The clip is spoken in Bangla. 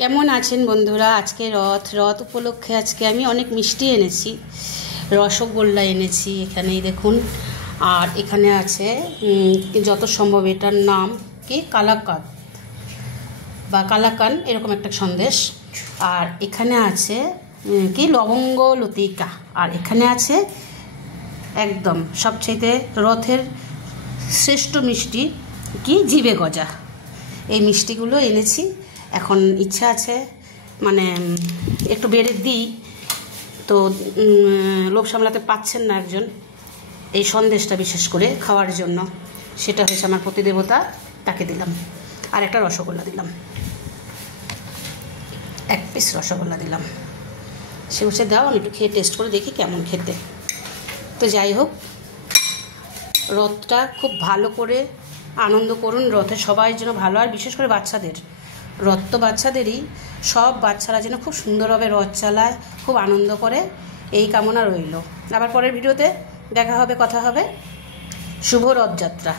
কেমন আছেন বন্ধুরা? আজকে রথ উপলক্ষে আজকে আমি অনেক মিষ্টি এনেছি, রসগোল্লা এনেছি। এখানেই দেখুন, আর এখানে আছে যত সম্ভব এটার নাম কি কালাকাঁদ বা কালাকান, এরকম একটা সন্দেশ। আর এখানে আছে কি লবঙ্গ লতিকা। আর এখানে আছে একদম সবচাইতে রথের শ্রেষ্ঠ মিষ্টি কি জিভে গজা। এই মিষ্টিগুলো এনেছি। এখন ইচ্ছা আছে মানে একটু বেড়ে দিই, তো লোভ সামলাতে পাচ্ছেন না একজন এই সন্দেশটা বিশেষ করে খাওয়ার জন্য। সেটা হয়েছে আমার প্রতিদেবতা, তাকে দিলাম। আর একটা রসগোল্লা দিলাম, এক পিস রসগোল্লা দিলাম। সে বলছে দাও, আমি একটু খেয়ে টেস্ট করে দেখি কেমন খেতে। তো যাই হোক, রথটা খুব ভালো করে আনন্দ করুন। রথে সবাই যেন ভালো, আর বিশেষ করে বাচ্চাদের রথ তো বাচ্চাদেরই, সব বাচ্চারা যেন খুব সুন্দরভাবে রথ চালায়, খুব আনন্দ করে, এই কামনা রইল। আবার পরের ভিডিওতে দেখা হবে, কথা হবে। শুভ রথযাত্রা।